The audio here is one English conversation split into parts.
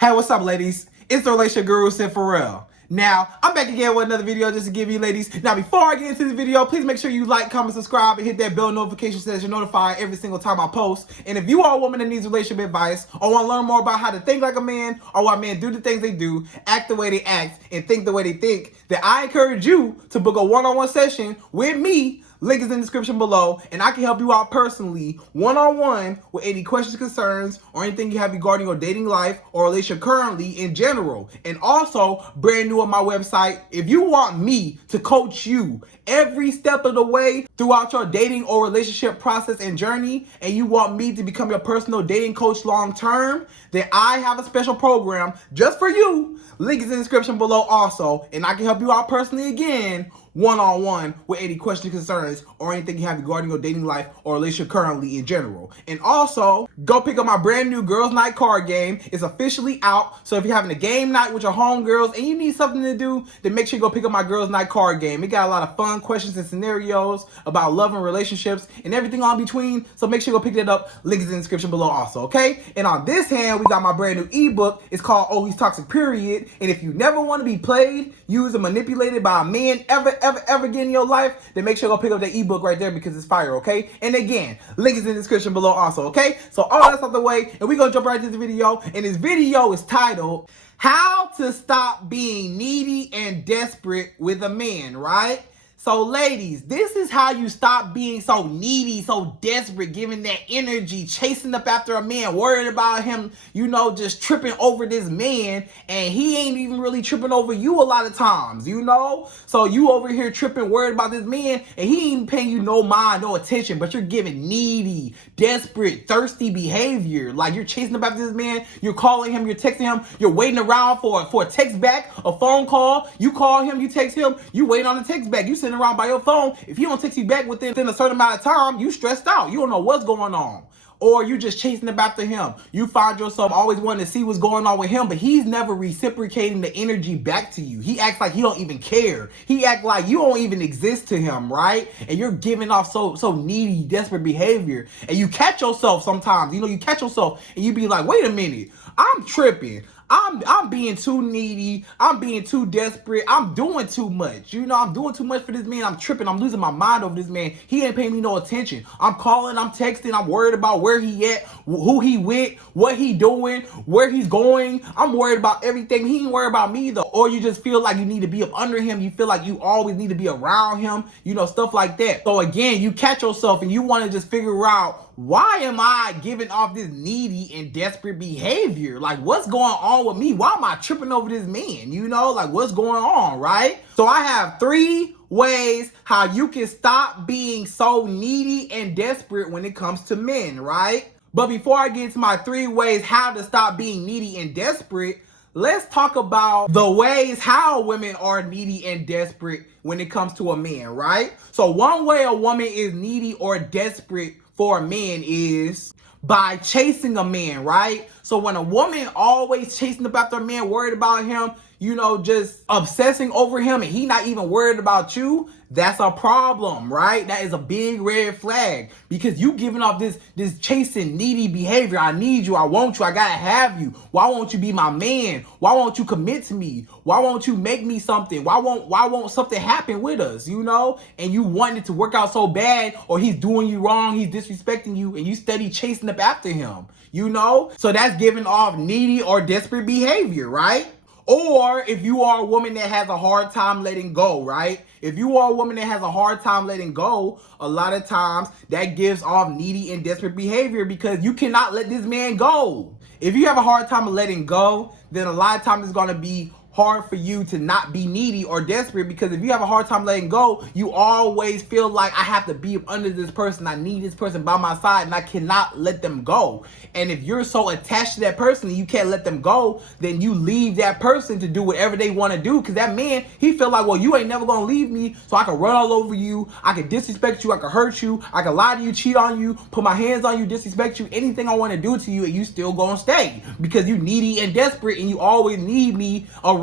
Hey, what's up, ladies? It's the relationship guru, Sydd Ferrell. Now, I'm back again with another video just to give you ladies. Now, before I get into this video, please make sure you like, comment, subscribe, and hit that bell notification so that you're notified every single time I post. And if you are a woman that needs relationship advice or want to learn more about how to think like a man or why men do the things they do, act the way they act, and think the way they think, then I encourage you to book a one-on-one session with me. Link is in the description below, and I can help you out personally, one-on-one, with any questions, concerns, or anything you have regarding your dating life or relationship currently in general. And also, brand new on my website, if you want me to coach you every step of the way throughout your dating or relationship process and journey, and you want me to become your personal dating coach long-term, then I have a special program just for you. Link is in the description below also, and I can help you out personally again, one-on-one, with any questions, concerns, or anything you have regarding your dating life or relationship currently in general. And also, go pick up my brand new Girls Night card game. It's officially out, so if you're having a game night with your homegirls and you need something to do, then make sure you go pick up my Girls Night card game. It got a lot of fun questions and scenarios about love and relationships and everything on between, so make sure you go pick that up. Link is in the description below also, okay? And on this hand, we got my brand new ebook. It's called Oh He's Toxic Period. And if you never want to be played, used, or manipulated by a man ever again in your life, then make sure you go pick up that ebook right there because it's fire, okay? And again, link is in the description below also, okay? So all that's out the way, and we're gonna jump right into the video. And this video is titled, How to Stop Being Needy and Desperate with a Man, right? So ladies, this is how you stop being so needy, so desperate, giving that energy, chasing up after a man, worried about him, you know, just tripping over this man, and he ain't even really tripping over you a lot of times, you know? So you over here tripping, worried about this man, and he ain't paying you no mind, no attention, but you're giving needy, desperate, thirsty behavior. Like you're chasing up after this man, you're calling him, you're texting him, you're waiting around for a text back, a phone call. You call him, you text him, you wait on the text back. You sitting around by your phone. If he don't text you back within a certain amount of time, you stressed out. You don't know what's going on. Or you just chasing up after him. You find yourself always wanting to see what's going on with him, but he's never reciprocating the energy back to you. He acts like he don't even care. He acts like you don't even exist to him, right? And you're giving off so needy, desperate behavior. And you catch yourself sometimes. You know, you catch yourself and you be like, wait a minute, I'm tripping. I'm being too needy. I'm being too desperate. I'm doing too much. You know, I'm doing too much for this man. I'm tripping. I'm losing my mind over this man. He ain't paying me no attention. I'm calling. I'm texting. I'm worried about where he at, who he with, what he doing, where he's going. I'm worried about everything. He ain't worried about me though. Or you just feel like you need to be up under him. You feel like you always need to be around him. You know, stuff like that. So again, you catch yourself and you want to just figure out, why am I giving off this needy and desperate behavior? Like, what's going on with me? Why am I tripping over this man? You know, like, what's going on, right? So I have 3 ways how you can stop being so needy and desperate when it comes to men, right? But before I get into my 3 ways how to stop being needy and desperate, let's talk about the ways how women are needy and desperate when it comes to a man, right? So one way a woman is needy or desperate for a man is by chasing a man, right? So when a woman always chasing about their man, worried about him, you know, just obsessing over him, and he not even worried about you, that's a problem, right? That is a big red flag, because you giving off this chasing, needy behavior. I need you, I want you, I gotta have you. Why won't you be my man? Why won't you commit to me? Why won't you make me something? Why won't something happen with us, you know? And you want it to work out so bad, or he's doing you wrong, he's disrespecting you, and you steady chasing up after him, you know? So that's giving off needy or desperate behavior, right? Or if you are a woman that has a hard time letting go, right? If you are a woman that has a hard time letting go, a lot of times that gives off needy and desperate behavior, because you cannot let this man go. If you have a hard time letting go, then a lot of times it's going to be hard for you to not be needy or desperate, because if you have a hard time letting go, you always feel like, I have to be under this person, I need this person by my side, and I cannot let them go. And if you're so attached to that person and you can't let them go, then you leave that person to do whatever they want to do, because that man, he feel like, well, you ain't never gonna leave me, so I can run all over you, I can disrespect you, I can hurt you, I can lie to you, cheat on you, put my hands on you, disrespect you, anything I want to do to you, and you still gonna stay, because you needy and desperate and you always need me around.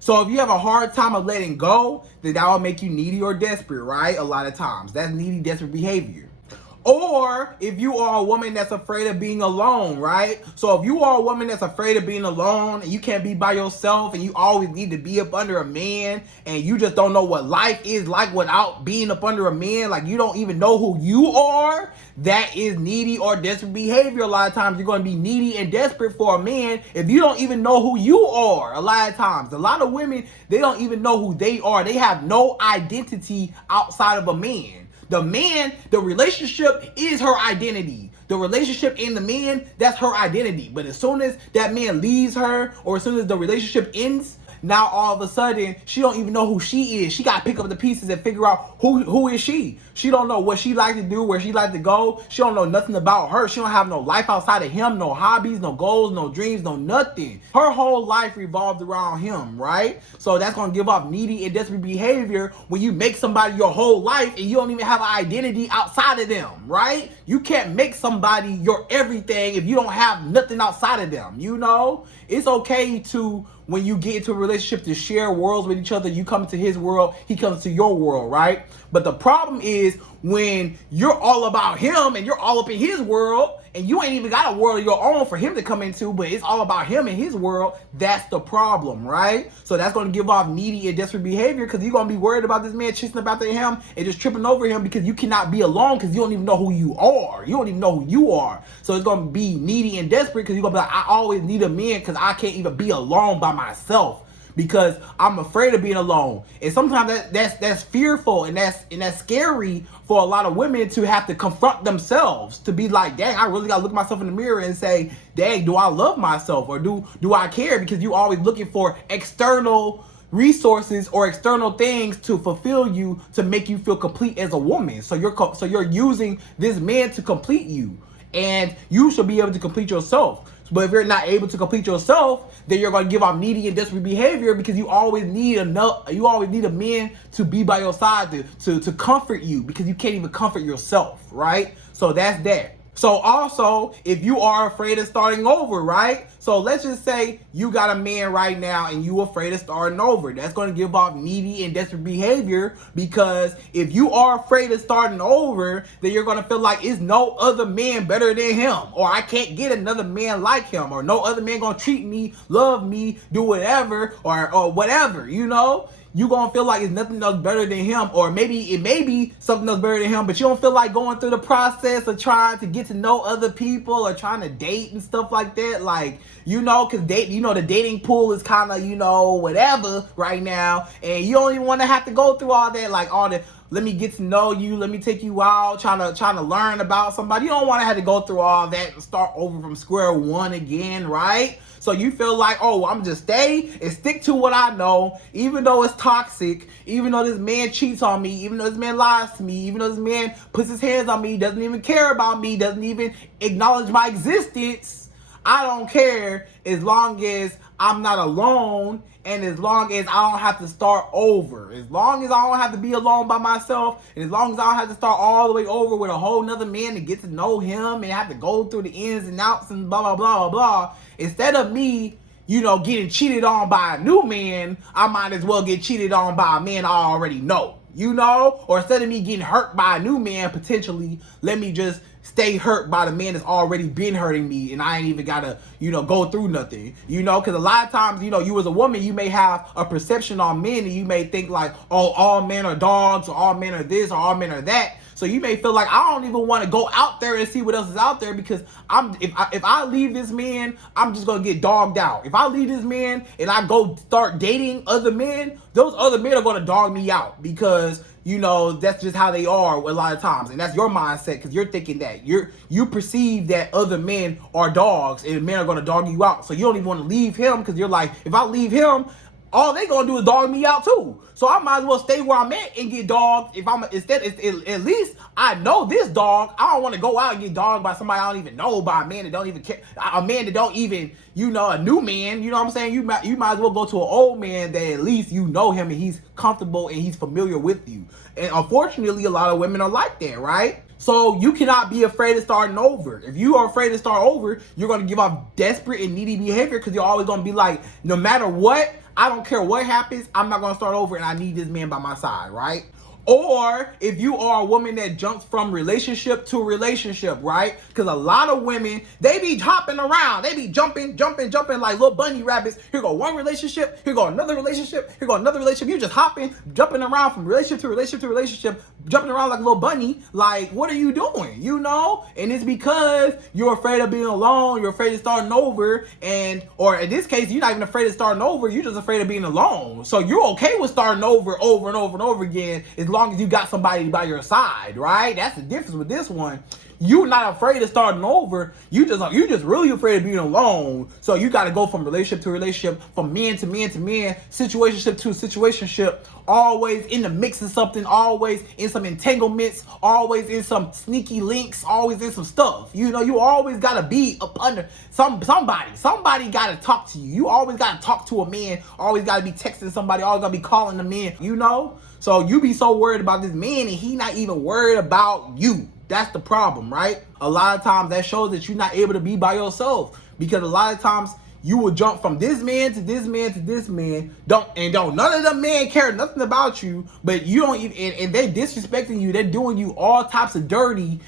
So if you have a hard time of letting go, then that will make you needy or desperate, right? A lot of times. That's needy, desperate behavior. Or if you are a woman that's afraid of being alone, right? So if you are a woman that's afraid of being alone and you can't be by yourself and you always need to be up under a man and you just don't know what life is like without being up under a man, like you don't even know who you are, that is needy or desperate behavior. A lot of times you're going to be needy and desperate for a man if you don't even know who you are. A lot of times, a lot of women, they don't even know who they are. They have no identity outside of a man. The man, the relationship is her identity. The relationship and the man, that's her identity. But as soon as that man leaves her, or as soon as the relationship ends, now all of a sudden she don't even know who she is. She got to pick up the pieces and figure out who is she. She don't know what she like to do, where she like to go. She don't know nothing about her. She don't have no life outside of him, no hobbies, no goals, no dreams, no nothing. Her whole life revolved around him, right? So that's going to give off needy and desperate behavior when you make somebody your whole life and you don't even have an identity outside of them, right? You can't make somebody your everything if you don't have nothing outside of them, you know? It's okay to, when you get into a relationship, to share worlds with each other. You come to his world, he comes to your world, right? But the problem is when you're all about him and you're all up in his world and you ain't even got a world of your own for him to come into, but it's all about him and his world. That's the problem, right? So that's going to give off needy and desperate behavior because you're going to be worried about this man chasing about him and just tripping over him because you cannot be alone because you don't even know who you are. You don't even know who you are. So it's going to be needy and desperate because you're going to be like, I always need a man because I can't even be alone by myself, because I'm afraid of being alone. And sometimes that's fearful and that's scary for a lot of women to have to confront themselves, to be like, dang, I really gotta look myself in the mirror and say, dang, do I love myself, or do I care? Because you're always looking for external resources or external things to fulfill you, to make you feel complete as a woman. So you're using this man to complete you, and you should be able to complete yourself. But if you're not able to complete yourself, then you're going to give off needy and desperate behavior because you always need a man to be by your side to comfort you, because you can't even comfort yourself, right? So that's that. So also, if you are afraid of starting over, right? So let's just say you got a man right now and you afraid of starting over. That's going to give off needy and desperate behavior, because if you are afraid of starting over, then you're going to feel like it's no other man better than him, or I can't get another man like him, or no other man going to treat me, love me, do whatever, or whatever, you know? You gonna feel like it's nothing else better than him, or maybe it may be something else better than him, but you don't feel like going through the process of trying to get to know other people or trying to date and stuff like that. Like, you know, because the dating pool is kind of, whatever right now, and you don't even want to have to go through all that, like all the, let me get to know you, let me take you out, trying to learn about somebody. You don't want to have to go through all that and start over from square one again, right? So you feel like, oh, I'm just stay and stick to what I know, even though it's toxic, even though this man cheats on me, even though this man lies to me, even though this man puts his hands on me, doesn't even care about me, doesn't even acknowledge my existence. I don't care, as long as I'm not alone, and as long as I don't have to start over, as long as I don't have to be alone by myself, and as long as I don't have to start all the way over with a whole nother man to get to know him and have to go through the ins and outs and blah, blah, blah, blah, blah. Instead of me, getting cheated on by a new man, I might as well get cheated on by a man I already know, or instead of me getting hurt by a new man, potentially, let me just stay hurt by the man that's already been hurting me, and I ain't even gotta, go through nothing, because a lot of times, you as a woman, you may have a perception on men, and you may think like, oh, all men are dogs, or all men are this, or all men are that. So you may feel like, I don't even want to go out there and see what else is out there, because if I leave this man, I'm just gonna get dogged out. If I leave this man and I go start dating other men, those other men are gonna dog me out, because that's just how they are a lot of times. And that's your mindset, because you're thinking that you perceive that other men are dogs and men are going to dog you out. So you don't even want to leave him, because you're like, if I leave him, all they going to do is dog me out too. So I might as well stay where I'm at and get dogged. At least I know this dog. I don't want to go out and get dogged by somebody I don't even know, by a man that don't even care, a man that don't even, a new man. You know what I'm saying? You might as well go to an old man that at least you know him and he's comfortable and he's familiar with you. And unfortunately, a lot of women are like that, right? So you cannot be afraid of starting over. If you are afraid to start over, you're going to give off desperate and needy behavior, because you're always going to be like, no matter what, I don't care what happens, I'm not going to start over, and I need this man by my side, right? Or if you are a woman that jumps from relationship to relationship, right? Because a lot of women, they be hopping around. They be jumping like little bunny rabbits. Here go one relationship. Here go another relationship. Here go another relationship. You just hopping, jumping around from relationship to relationship to relationship, jumping around like a little bunny. Like, what are you doing? You know? And it's because you're afraid of being alone. You're afraid of starting over. Or in this case, you're not even afraid of starting over. You're just afraid of being alone. So you're okay with starting over and over and over again, as long as you got somebody by your side, right? That's the difference with this one. You're not afraid of starting over. You just really afraid of being alone. So you got to go from relationship to relationship, from man to man to man, situationship to situationship, always in the mix of something, always in some entanglements, always in some sneaky links, always in some stuff. You know, you always got to be up under somebody. Somebody got to talk to you. You always got to talk to a man. Always got to be texting somebody. Always got to be calling a man, you know? So you be so worried about this man and he not even worried about you. That's the problem, right? A lot of times that shows that you're not able to be by yourself, because a lot of times you will jump from this man to this man to this man. Don't none of them men care nothing about you, but you don't even, and they disrespecting you. They're doing you all types of dirty.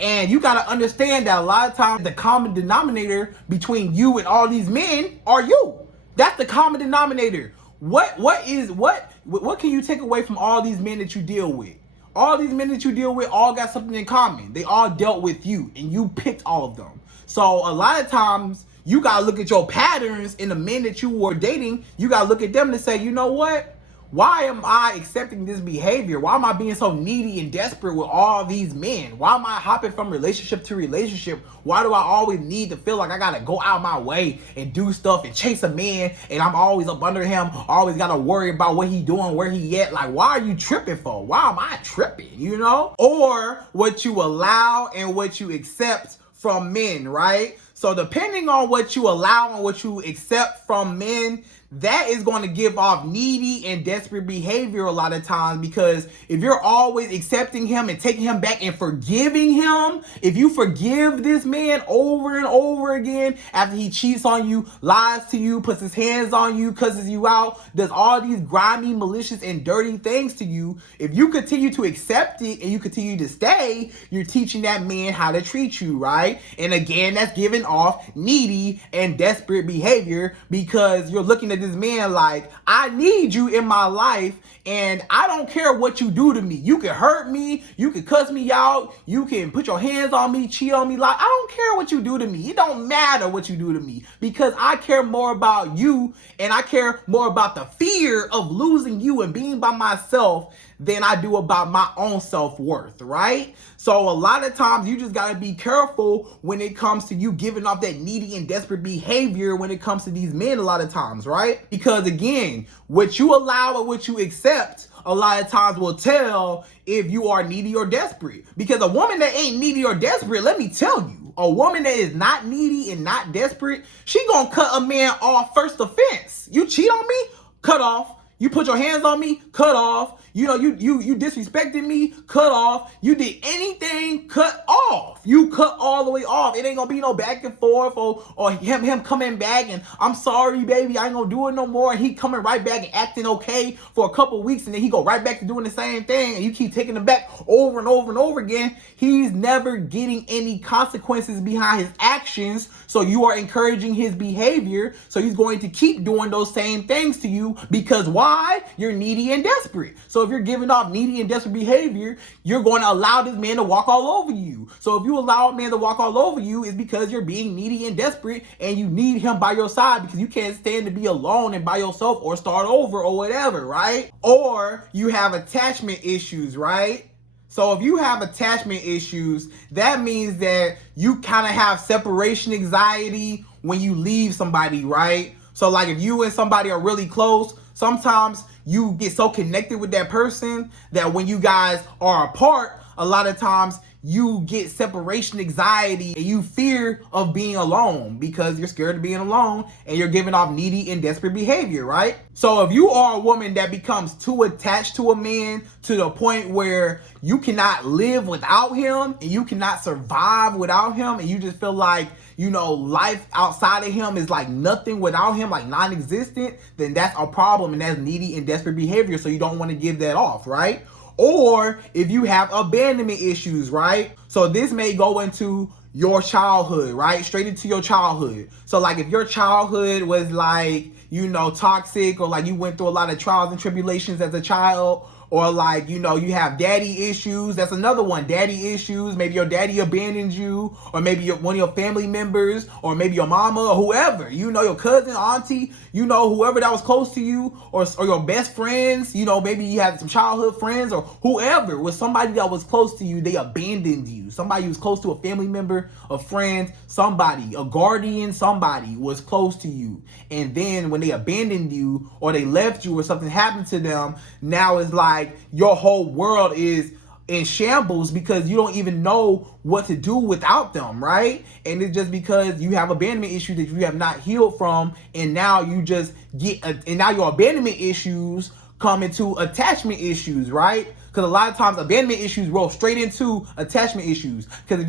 And you got to understand that a lot of times the common denominator between you and all these men are you. That's the common denominator. What can you take away from all these men that you deal with? All these men that you deal with all got something in common. They all dealt with you, and you picked all of them. So a lot of times you gotta look at your patterns in the men that you were dating. You gotta look at them and say, you know what? Why am I accepting this behavior? Why am I being so needy and desperate with all these men? Why am I hopping from relationship to relationship? Why do I always need to feel like I gotta go out my way and do stuff and chase a man, and I'm always up under him, always gotta worry about what he doing, where he at? Like, why are you tripping for? Why am I tripping, you know? Or what you allow and what you accept from men, right? So depending on what you allow and what you accept from men, that is going to give off needy and desperate behavior a lot of times, because if you're always accepting him and taking him back and forgiving him, if you forgive this man over and over again after he cheats on you, lies to you, puts his hands on you, cusses you out, does all these grimy, malicious, and dirty things to you, if you continue to accept it and you continue to stay, you're teaching that man how to treat you, right? And again, that's giving off needy and desperate behavior, because you're looking at this man like, I need you in my life, and I don't care what you do to me. You can hurt me, you can cuss me out, you can put your hands on me, cheat on me. Like, I don't care what you do to me. It don't matter what you do to me, because I care more about you, and I care more about the fear of losing you and being by myself than I do about my own self-worth, right? So a lot of times you just gotta be careful when it comes to you giving off that needy and desperate behavior when it comes to these men a lot of times, right? Because again, what you allow and what you accept a lot of times will tell if you are needy or desperate. Because a woman that ain't needy or desperate, let me tell you, a woman that is not needy and not desperate, she gonna cut a man off first offense. You cheat on me? Cut off. You put your hands on me? Cut off. You know, you disrespected me? Cut off. You did anything? Cut off. You cut all the way off. It ain't gonna be no back and forth or him coming back and I'm sorry, baby, I ain't gonna do it no more. And he coming right back and acting okay for a couple of weeks, and then he go right back to doing the same thing, and you keep taking him back over and over and over again. He's never getting any consequences behind his actions, so you are encouraging his behavior, so he's going to keep doing those same things to you, because why? You're needy and desperate. So if you're giving off needy and desperate behavior, you're going to allow this man to walk all over you. So if you allow a man to walk all over you, it's because you're being needy and desperate, and you need him by your side because you can't stand to be alone and by yourself or start over or whatever, right? Or you have attachment issues, right? So if you have attachment issues, that means that you kind of have separation anxiety when you leave somebody, right? So like if you and somebody are really close, sometimes you get so connected with that person that when you guys are apart, a lot of times you get separation anxiety and you fear of being alone because you're scared of being alone and you're giving off needy and desperate behavior, right? So if you are a woman that becomes too attached to a man to the point where you cannot live without him and you cannot survive without him, and you just feel like, you know, life outside of him is like nothing without him, like non-existent, then that's a problem, and that's needy and desperate behavior, so you don't want to give that off, right? Or if you have abandonment issues, right? So this may go into your childhood, right? Straight into your childhood. So like if your childhood was like, you know, toxic, or like you went through a lot of trials and tribulations as a child, or like, you know, you have daddy issues. That's another one. Daddy issues. Maybe your daddy abandoned you, or maybe one of your family members, or maybe your mama, or whoever, you know, your cousin, auntie, you know, whoever that was close to you, or your best friends, you know, maybe you had some childhood friends, or whoever was somebody that was close to you, they abandoned you. Somebody who was close to a family member, a friend, somebody, a guardian, somebody was close to you. And then when they abandoned you, or they left you, or something happened to them, now it's like your whole world is in shambles because you don't even know what to do without them, right? And it's just because you have abandonment issues that you have not healed from, and now you just and now your abandonment issues come into attachment issues, right? Because a lot of times abandonment issues roll straight into attachment issues. Because if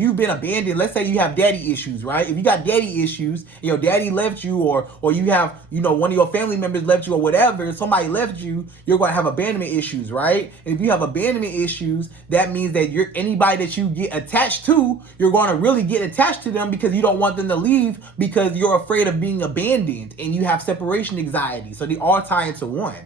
you've been abandoned, let's say you have daddy issues, right? If you got daddy issues and your daddy left you, or you have, you know, one of your family members left you, or whatever, somebody left you, you're going to have abandonment issues, right? And if you have abandonment issues, that means that anybody that you get attached to, you're going to really get attached to them because you don't want them to leave because you're afraid of being abandoned and you have separation anxiety. So they all tie into one.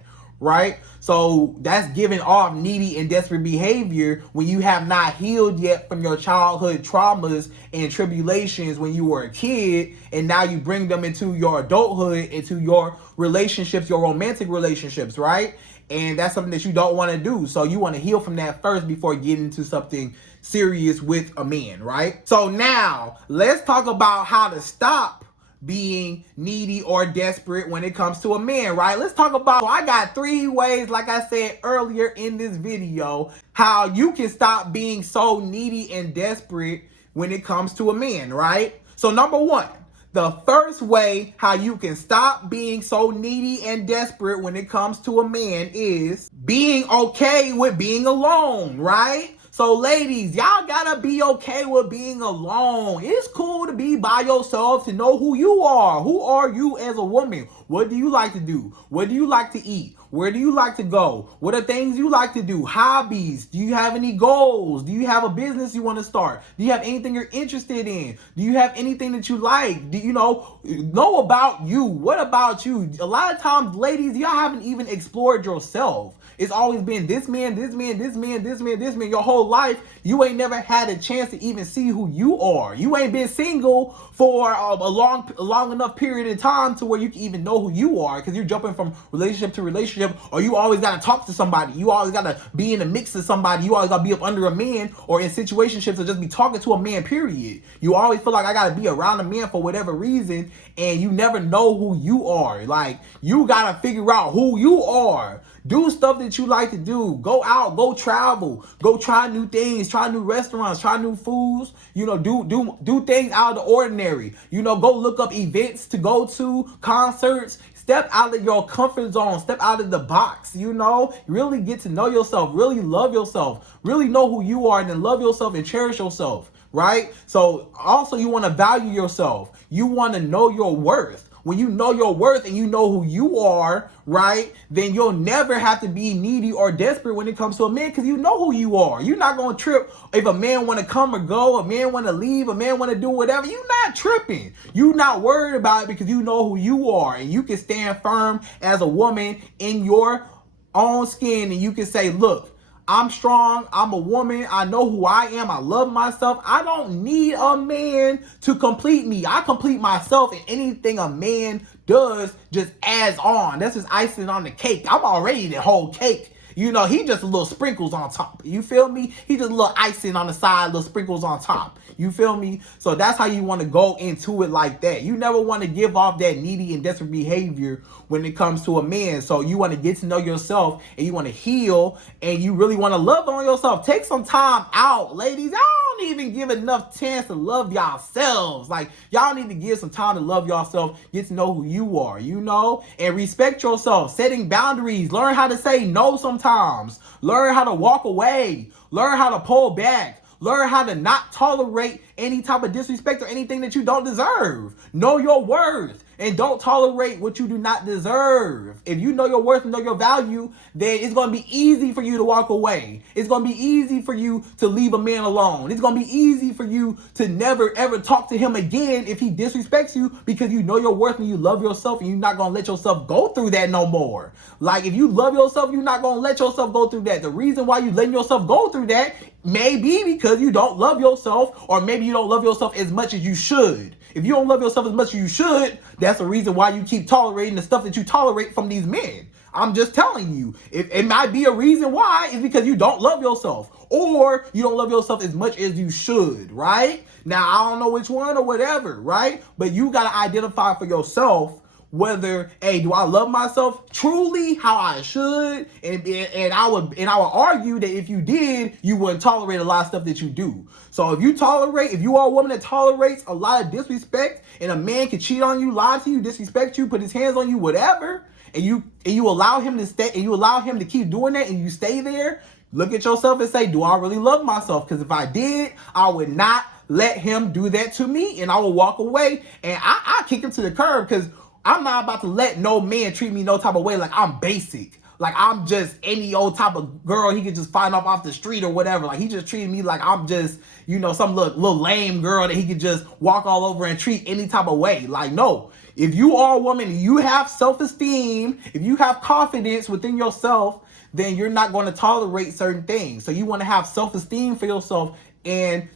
Right? So that's giving off needy and desperate behavior when you have not healed yet from your childhood traumas and tribulations when you were a kid, and now you bring them into your adulthood, into your relationships, your romantic relationships, right? And that's something that you don't want to do. So you want to heal from that first before getting into something serious with a man, right? So now let's talk about how to stop being needy or desperate when it comes to a man, right? Let's talk about, so I got 3 ways, like I said earlier in this video, how you can stop being so needy and desperate when it comes to a man, right? So number 1, the first way how you can stop being so needy and desperate when it comes to a man is being okay with being alone, right? So ladies, y'all gotta be okay with being alone. It's cool to be by yourself, to know who you are. Who are you as a woman? What do you like to do? What do you like to eat? Where do you like to go? What are things you like to do? Hobbies? Do you have any goals? Do you have a business you want to start? Do you have anything you're interested in? Do you have anything that you like? Do you know about you? What about you? A lot of times, ladies, y'all haven't even explored yourself. It's always been this man, this man, this man, this man, this man. Your whole life, you ain't never had a chance to even see who you are. You ain't been single for a long enough period of time to where you can even know who you are, because you're jumping from relationship to relationship, or you always got to talk to somebody. You always got to be in the mix of somebody. You always got to be up under a man, or in situationships, or just be talking to a man, period. You always feel like I got to be around a man for whatever reason, and you never know who you are. Like, you got to figure out who you are. Do stuff that you like to do. Go out, go travel, go try new things, try new restaurants, try new foods. You know, do things out of the ordinary. You know, go look up events to go to, concerts. Step out of your comfort zone. Step out of the box. You know, really get to know yourself. Really love yourself. Really know who you are, and then love yourself and cherish yourself. Right? So also, you want to value yourself. You want to know your worth. When you know your worth and you know who you are, right, then you'll never have to be needy or desperate when it comes to a man, because you know who you are. You're not going to trip if a man want to come or go, a man want to leave, a man want to do whatever. You're not tripping. You're not worried about it because you know who you are, and you can stand firm as a woman in your own skin, and you can say, look, I'm strong. I'm a woman. I know who I am. I love myself. I don't need a man to complete me. I complete myself, and anything a man does just adds on. That's just icing on the cake. I'm already the whole cake. You know, he just a little sprinkles on top. You feel me? He just a little icing on the side, little sprinkles on top. You feel me? So that's how you want to go into it, like that. You never want to give off that needy and desperate behavior when it comes to a man. So you want to get to know yourself, and you want to heal, and you really want to love on yourself. Take some time out, ladies. Y'all don't even give enough chance to love yourselves. Like, y'all need to give some time to love yourself, get to know who you are, you know, and respect yourself. Setting boundaries. Learn how to say no sometimes. Learn how to walk away. Learn how to pull back. Learn how to not tolerate any type of disrespect or anything that you don't deserve. Know your worth. And don't tolerate what you do not deserve. If you know your worth and know your value, then it's going to be easy for you to walk away. It's going to be easy for you to leave a man alone. It's going to be easy for you to never ever talk to him again if he disrespects you, because you know your worth and you love yourself, and you're not going to let yourself go through that no more. Like, if you love yourself, you're not going to let yourself go through that. The reason why you letting yourself go through that may be because you don't love yourself, or maybe you don't love yourself as much as you should. If you don't love yourself as much as you should, that's the reason why you keep tolerating the stuff that you tolerate from these men. I'm just telling you, it might be a reason why. It's because you don't love yourself, or you don't love yourself as much as you should, right? Now, I don't know which one or whatever, right? But you got to identify for yourself whether, hey, do I love myself truly how I should? And I would argue that if you did, you wouldn't tolerate a lot of stuff that you do. So if you are a woman that tolerates a lot of disrespect, and a man can cheat on you, lie to you, disrespect you, put his hands on you, whatever, and you allow him to stay, and you allow him to keep doing that, and you stay there, look at yourself and say, do I really love myself? Because if I did, I would not let him do that to me, and I will walk away, and I kick him to the curb, because I'm not about to let no man treat me no type of way like I'm basic. Like I'm just any old type of girl he could just find off the street or whatever. Like he just treated me like I'm just, some little lame girl that he could just walk all over and treat any type of way. Like, no. If you are a woman, you have self-esteem, if you have confidence within yourself, then you're not going to tolerate certain things. So you want to have self-esteem for yourself and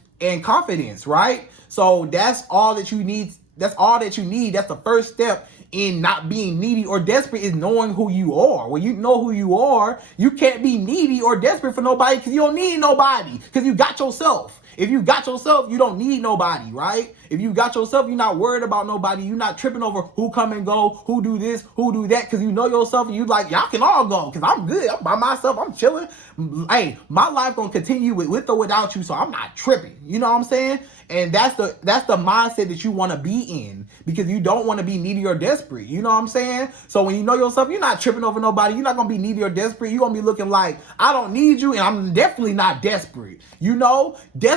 confidence, right? So that's all that you need. That's all that you need. That's the first step in not being needy or desperate, is knowing who you are. When you know who you are, you can't be needy or desperate for nobody, because you don't need nobody, because you got yourself. If you got yourself, you don't need nobody, right? If you got yourself, you're not worried about nobody. You're not tripping over who come and go, who do this, who do that, because you know yourself, and you like, y'all can all go, because I'm good. I'm by myself. I'm chilling. Hey, my life going to continue with or without you, so I'm not tripping. You know what I'm saying? And that's the mindset that you want to be in, because you don't want to be needy or desperate. You know what I'm saying? So when you know yourself, you're not tripping over nobody. You're not going to be needy or desperate. You're going to be looking like, I don't need you, and I'm definitely not desperate.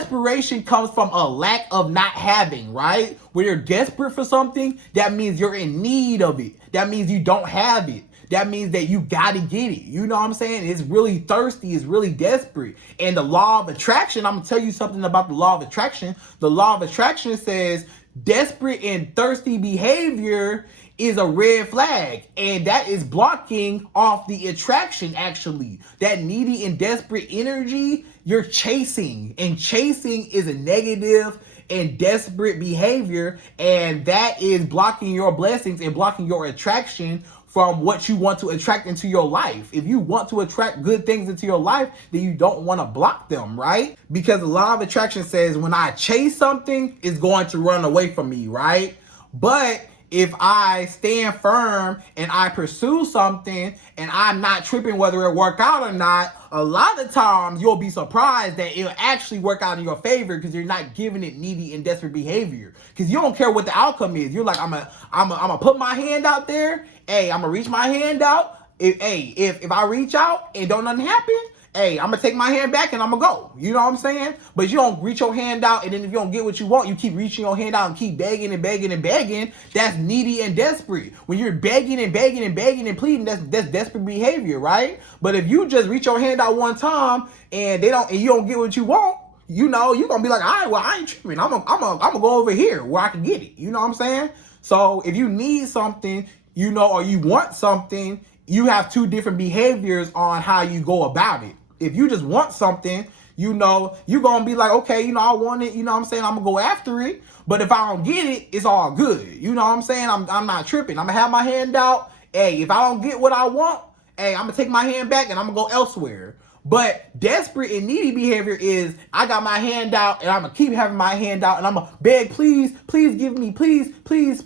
Desperation comes from a lack of not having, right? When you're desperate for something, that means you're in need of it. That means you don't have it. That means that you gotta get it. You know what I'm saying? It's really thirsty. It's really desperate. And the law of attraction, I'm gonna tell you something about the law of attraction. The law of attraction says desperate and thirsty behavior is a red flag, and that is blocking off the attraction. Actually, that needy and desperate energy you're chasing, and chasing is a negative and desperate behavior, and that is blocking your blessings and blocking your attraction from what you want to attract into your life. If you want to attract good things into your life, then you don't want to block them, right? Because the law of attraction says when I chase something, it's going to run away from me, right? But if I stand firm and I pursue something and I'm not tripping whether it work out or not, a lot of times you'll be surprised that it'll actually work out in your favor, because you're not giving it needy and desperate behavior. Because you don't care what the outcome is. You're like, I'm gonna put my hand out there. Hey, I'm gonna reach my hand out. If I reach out and don't nothing happen, hey, I'm gonna take my hand back and I'm gonna go. You know what I'm saying? But you don't reach your hand out, and then if you don't get what you want, you keep reaching your hand out and keep begging and begging and begging. That's needy and desperate. When you're begging and begging and begging and pleading, that's desperate behavior, right? But if you just reach your hand out one time and you don't get what you want, you're gonna be like, all right, well, I ain't tripping. I'm gonna go over here where I can get it. You know what I'm saying? So if you need something, or you want something, you have two different behaviors on how you go about it. If you just want something, you're going to be like, okay, I want it, I'm going to go after it. But if I don't get it, it's all good. You know what I'm saying? I'm not tripping. I'm going to have my hand out. Hey, if I don't get what I want, hey, I'm going to take my hand back and I'm going to go elsewhere. But desperate and needy behavior is, I got my hand out and I'm going to keep having my hand out and I'm going to beg, please give me, please, can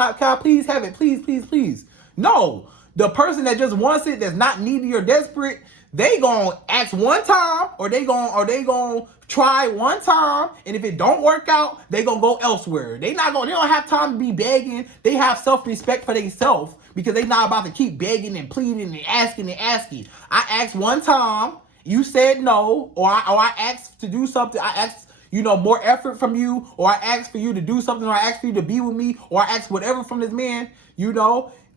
I please have it? Please. No, the person that just wants it, that's not needy or desperate, they gonna ask one time, or they gonna try one time, and if it don't work out, they gonna go elsewhere. They don't have time to be begging. They have self-respect for themselves, because they not about to keep begging and pleading and asking. I asked one time, you said no, or I asked to do something. I asked, more effort from you, or I ask for you to do something, or I ask for you to be with me, or I ask whatever from this man,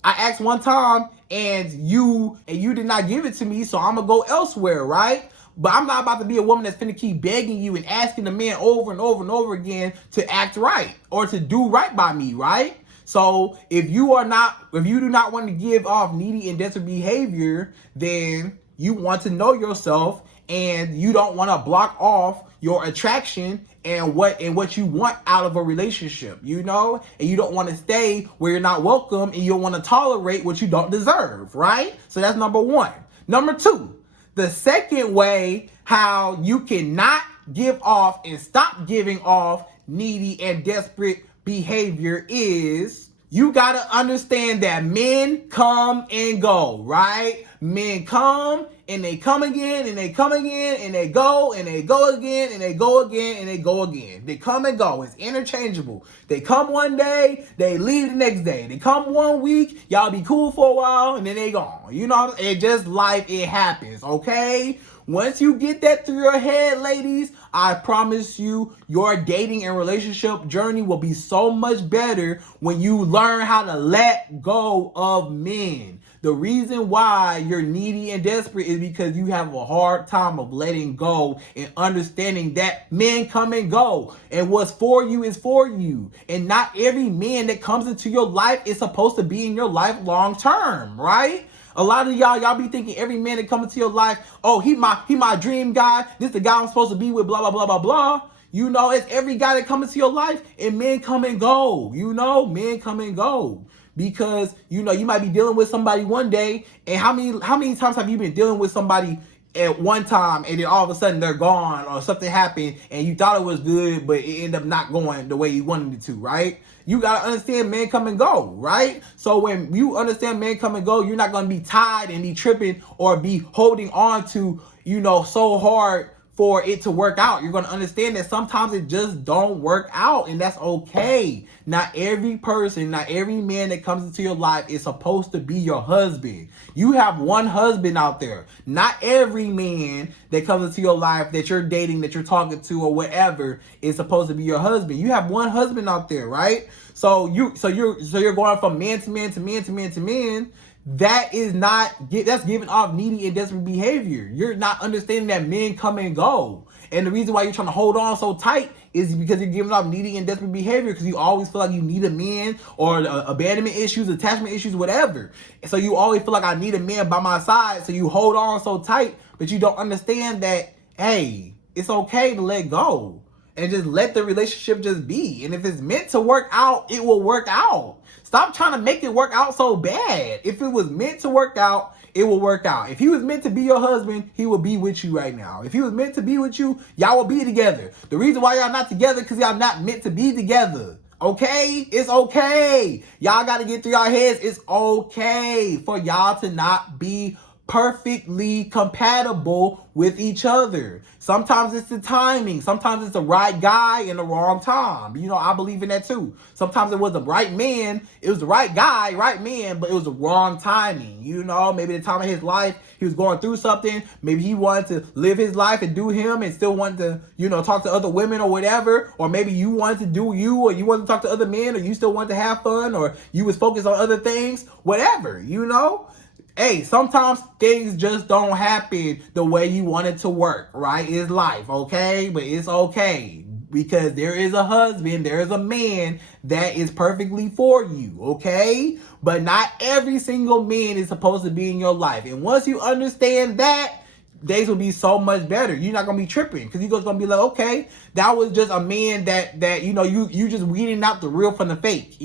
I asked one time and you did not give it to me, so I'm gonna go elsewhere, right? But I'm not about to be a woman that's finna keep begging you and asking the man over and over and over again to act right or to do right by me, right? So if you do not want to give off needy and desperate behavior, then you want to know yourself and you don't want to block off your attraction and what you want out of a relationship, and you don't want to stay where you're not welcome, and you don't want to tolerate what you don't deserve, right? So that's number one. Number two, the second way how you cannot give off and stop giving off needy and desperate behavior is you got to understand that men come and go, right? Men come and they come again and they come again and they go again and they go again and they go again. They come and go. It's interchangeable. They come one day, they leave the next day. They come 1 week, y'all be cool for a while, and then they gone. It's just life. It happens, okay? Once you get that through your head, ladies, I promise you, your dating and relationship journey will be so much better when you learn how to let go of men. The reason why you're needy and desperate is because you have a hard time of letting go and understanding that men come and go. And what's for you is for you. And not every man that comes into your life is supposed to be in your life long term, right? A lot of y'all be thinking every man that comes into your life, oh, he my dream guy. This the guy I'm supposed to be with, blah, blah, blah, blah, blah. It's every guy that comes into your life, and men come and go. Men come and go. Because, you might be dealing with somebody one day, and how many times have you been dealing with somebody at one time, and then all of a sudden they're gone, or something happened, and you thought it was good, but it ended up not going the way you wanted it to, right? You got to understand men come and go, right? So when you understand men come and go, you're not going to be tied and be tripping or be holding on to, so hard for it to work out. You're going to understand that sometimes it just don't work out, and that's okay. Not every person, not every man that comes into your life is supposed to be your husband. You have one husband out there. Not every man that comes into your life that you're dating, that you're talking to, or whatever is supposed to be your husband. You have one husband out there, right? So you're going from man to man to man to man to man. That's giving off needy and desperate behavior. You're not understanding that men come and go. And the reason why you're trying to hold on so tight is because you're giving off needy and desperate behavior, because you always feel like you need a man, or abandonment issues, attachment issues, whatever. So you always feel like I need a man by my side. So you hold on so tight, but you don't understand that, hey, it's okay to let go and just let the relationship just be. And if it's meant to work out, it will work out. Stop trying to make it work out so bad. If it was meant to work out, it will work out. If he was meant to be your husband, he will be with you right now. If he was meant to be with you, y'all will be together. The reason why y'all not together, because y'all not meant to be together. Okay? It's okay. Y'all got to get through your heads. It's okay for y'all to not be perfectly compatible with each other. Sometimes it's the timing. Sometimes it's the right guy in the wrong time. I believe in that too. Sometimes it was the right man. It was the right guy, right man, but it was the wrong timing. Maybe the time of his life, he was going through something. Maybe he wanted to live his life and do him and still wanted to, talk to other women or whatever. Or maybe you wanted to do you, or you wanted to talk to other men, or you still wanted to have fun, or you was focused on other things, whatever, Hey, sometimes things just don't happen the way you want it to work, right? It's life, okay? But it's okay, because there is a husband, there is a man that is perfectly for you, okay? But not every single man is supposed to be in your life. And once you understand that, days will be so much better. You're not going to be tripping, because you're going to be like, okay, that was just a man that you just weeding out the real from the fake,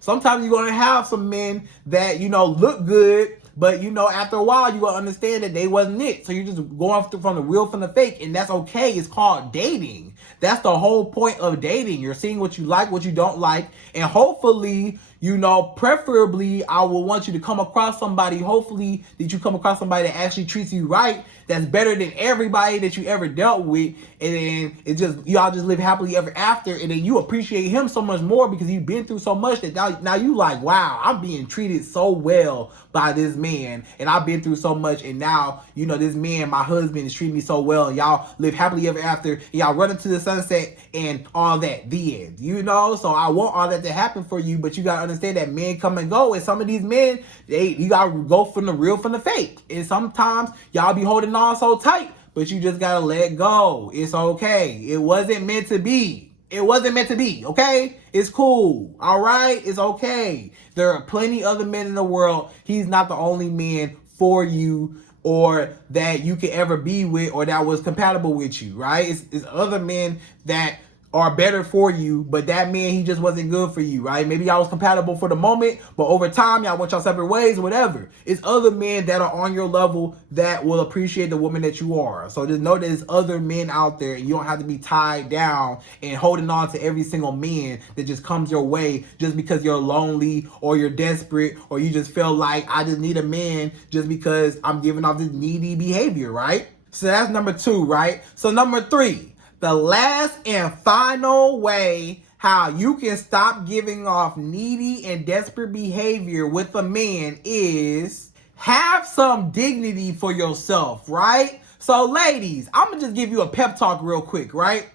Sometimes you're going to have some men that, look good, but, after a while, you're going to understand that they wasn't it. So you're just going from the real from the fake, and that's okay. It's called dating. That's the whole point of dating. You're seeing what you like, what you don't like, and hopefully, You know, preferably, I will want you to come across somebody, hopefully, that you come across somebody that actually treats you right, that's better than everybody that you ever dealt with, and then y'all just live happily ever after, and then you appreciate him so much more because you've been through so much that now you like, wow, I'm being treated so well by this man, and I've been through so much, and now, you know, this man, my husband, is treating me so well, and y'all live happily ever after, and y'all run into the sunset, and all that, the end, you know? So I want all that to happen for you, but you gotta understand that men come and go, and some of these men, you gotta go from the real from the fake, and sometimes y'all be holding on so tight, but you just gotta let go. It's okay. It wasn't meant to be. It wasn't meant to be, okay? It's cool, all right? It's okay. There are plenty other men in the world. He's not the only man for you or that you could ever be with or that was compatible with you, right? It's other men that are better for you, but that man, he just wasn't good for you, right? Maybe y'all was compatible for the moment, but over time, y'all went y'all separate ways or whatever. It's other men that are on your level that will appreciate the woman that you are. So just know there's other men out there, and you don't have to be tied down and holding on to every single man that just comes your way just because you're lonely or you're desperate or you just feel like I just need a man just because I'm giving off this needy behavior, right? So that's number 2, right? So number 3. The last and final way how you can stop giving off needy and desperate behavior with a man is have some dignity for yourself, right? So ladies, I'm gonna just give you a pep talk real quick, right?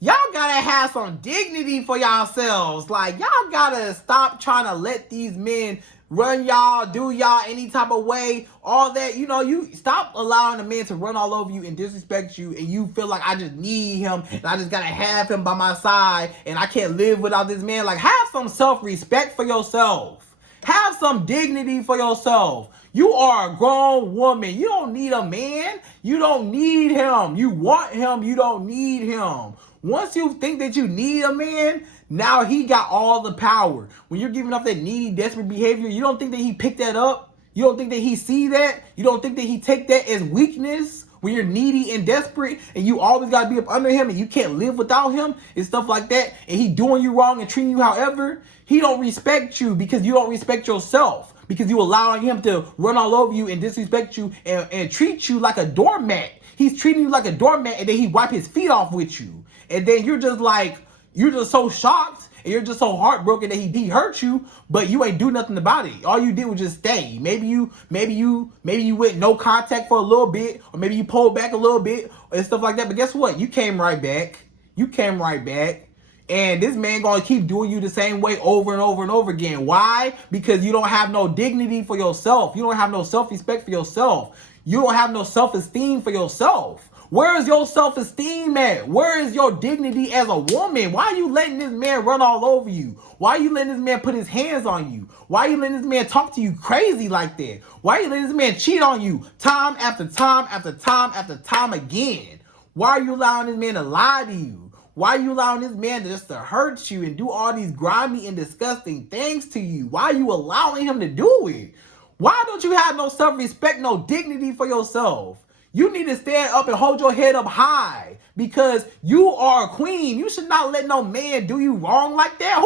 Y'all gotta have some dignity for yourselves. Like, y'all gotta stop trying to let these men run y'all, do y'all any type of way, all that. You know, you stop allowing a man to run all over you and disrespect you, and you feel like I just need him and I just gotta have him by my side and I can't live without this man. Like, have some self-respect for yourself. Have some dignity for yourself. You are a grown woman. You don't need a man. You don't need him. You want him. You don't need him. Once you think that you need a man, now he got all the power. When you're giving off that needy, desperate behavior, you don't think that he picked that up? You don't think that he see that? You don't think that he take that as weakness? When you're needy and desperate and you always got to be up under him and you can't live without him and stuff like that, and he doing you wrong and treating you however, he don't respect you because you don't respect yourself, because you allowing him to run all over you and disrespect you and treat you like a doormat. He's treating you like a doormat, and then he wipe his feet off with you. And then you're just like, you're just so shocked and you're just so heartbroken that he hurt you, but you ain't do nothing about it. All you did was just stay. Maybe you went no contact for a little bit, or maybe you pulled back a little bit and stuff like that. But guess what? You came right back. You came right back. And this man gonna keep doing you the same way over and over and over again. Why? Because you don't have no dignity for yourself. You don't have no self-respect for yourself. You don't have no self-esteem for yourself. Where is your self-esteem at? Where is your dignity as a woman? Why are you letting this man run all over you? Why are you letting this man put his hands on you? Why are you letting this man talk to you crazy like that? Why are you letting this man cheat on you time after time after time after time again? Why are you allowing this man to lie to you? Why are you allowing this man to hurt you and do all these grimy and disgusting things to you? Why are you allowing him to do it? Why don't you have no self-respect, no dignity for yourself? You need to stand up and hold your head up high because you are a queen. You should not let no man do you wrong like that.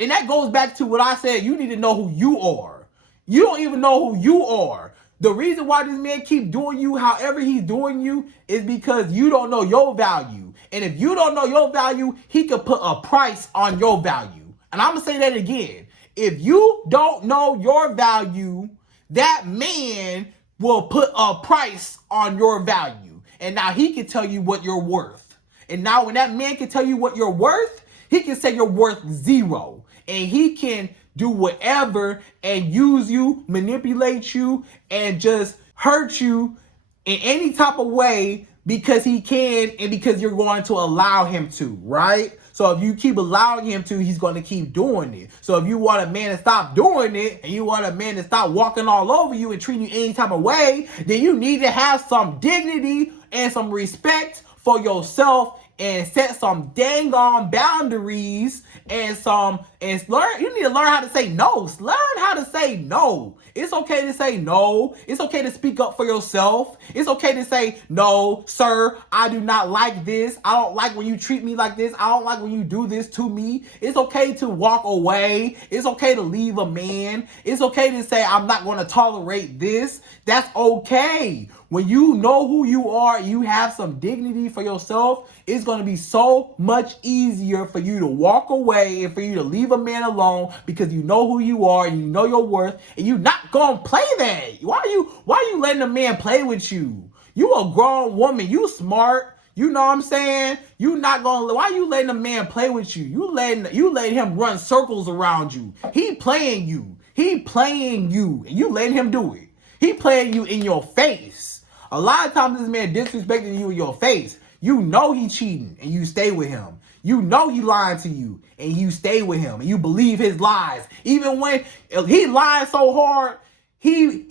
And that goes back to what I said. You need to know who you are. You don't even know who you are. The reason why this man keep doing you however he's doing you is because you don't know your value. And if you don't know your value, he could put a price on your value. And I'm going to say that again. If you don't know your value, that man will put a price on your value. And now he can tell you what you're worth. And now when that man can tell you what you're worth, he can say you're worth 0. And he can do whatever and use you, manipulate you, and just hurt you in any type of way because he can and because you're going to allow him to, right? So if you keep allowing him to, he's going to keep doing it. So if you want a man to stop doing it and you want a man to stop walking all over you and treating you any type of way, then you need to have some dignity and some respect for yourself and set some dang on boundaries and some And you need to learn how to say no. Learn how to say no. It's okay to say no. It's okay to speak up for yourself. It's okay to say, no, sir, I do not like this. I don't like when you treat me like this. I don't like when you do this to me. It's okay to walk away. It's okay to leave a man. It's okay to say, I'm not going to tolerate this. That's okay. When you know who you are, you have some dignity for yourself, it's going to be so much easier for you to walk away and for you to leave a man alone because you know who you are and you know your worth and you're not going to play that. Why are you letting a man play with you? You a grown woman. You smart. You know what I'm saying? You not going to, why you letting a man play with you? You letting him run circles around you. He playing you. He playing you and you letting him do it. He playing you in your face. A lot of times this man disrespecting you in your face. You know he cheating and you stay with him. You know he lying to you and you stay with him and you believe his lies. Even when he lying so hard, he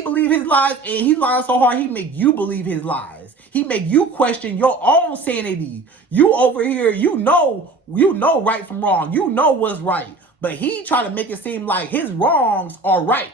believe his lies and he lying so hard he make you believe his lies. He make you question your own sanity. You over here, you know right from wrong. You know what's right. But he try to make it seem like his wrongs are right.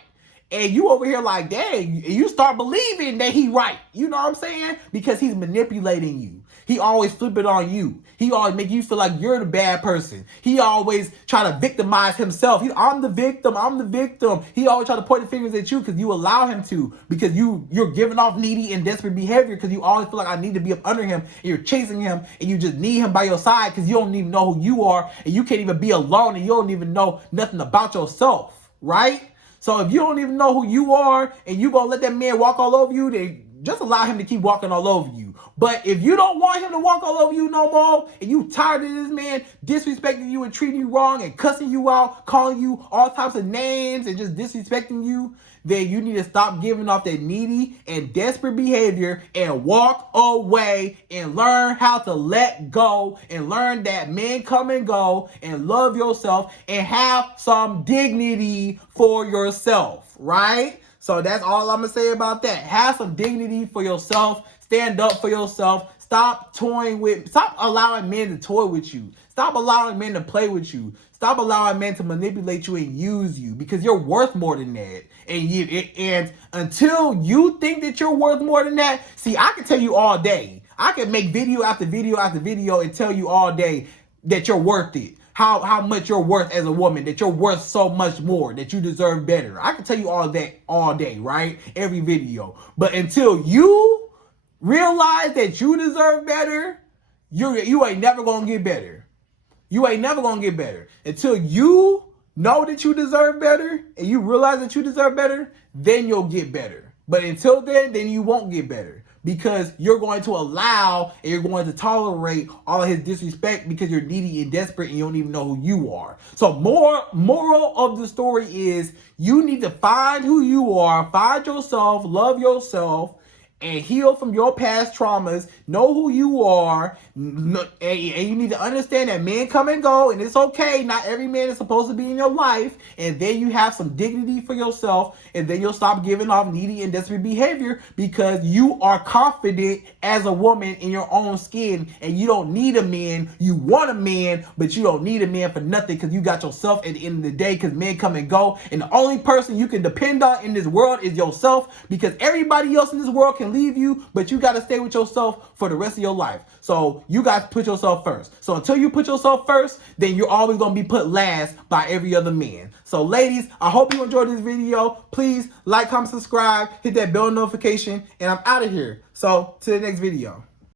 And you over here like, dang, you start believing that he right. You know what I'm saying? Because he's manipulating you. He always flip it on you. He always make you feel like you're the bad person. He always try to victimize himself. I'm the victim. I'm the victim. He always try to point the fingers at you because you allow him to. Because you're giving off needy and desperate behavior because you always feel like I need to be up under him. And you're chasing him and you just need him by your side because you don't even know who you are. And you can't even be alone and you don't even know nothing about yourself. Right? So if you don't even know who you are and you gonna let that man walk all over you, then just allow him to keep walking all over you. But if you don't want him to walk all over you no more and you tired of this man disrespecting you and treating you wrong and cussing you out, calling you all types of names and just disrespecting you, then you need to stop giving off that needy and desperate behavior and walk away and learn how to let go and learn that men come and go and love yourself and have some dignity for yourself, right? So that's all I'm going to say about that. Have some dignity for yourself. Stand up for yourself. Stop allowing men to toy with you. Stop allowing men to play with you. Stop allowing men to manipulate you and use you because you're worth more than that. And until you think that you're worth more than that, see, I can tell you all day. I can make video after video after video and tell you all day that you're worth it. How much you're worth as a woman, that you're worth so much more, that you deserve better. I can tell you all that all day, right? Every video. But until you realize that you deserve better, you ain't never gonna get better. You ain't never gonna get better. Until you know that you deserve better and you realize that you deserve better, then you'll get better. But until then you won't get better. Because you're going to allow and you're going to tolerate all of his disrespect because you're needy and desperate and you don't even know who you are. So moral of the story is you need to find who you are, find yourself, love yourself, and heal from your past traumas. Know who you are, and you need to understand that men come and go, and it's okay. Not every man is supposed to be in your life, and then you have some dignity for yourself, and then you'll stop giving off needy and desperate behavior because you are confident as a woman in your own skin, and you don't need a man. You want a man, but you don't need a man for nothing because you got yourself at the end of the day because men come and go, and the only person you can depend on in this world is yourself because everybody else in this world can leave you, but you got to stay with yourself for the rest of your life. So you got to put yourself first. So until you put yourself first, then you're always going to be put last by every other man. So ladies, I hope you enjoyed this video. Please like, comment, subscribe, hit that bell notification, and I'm out of here. So to the next video.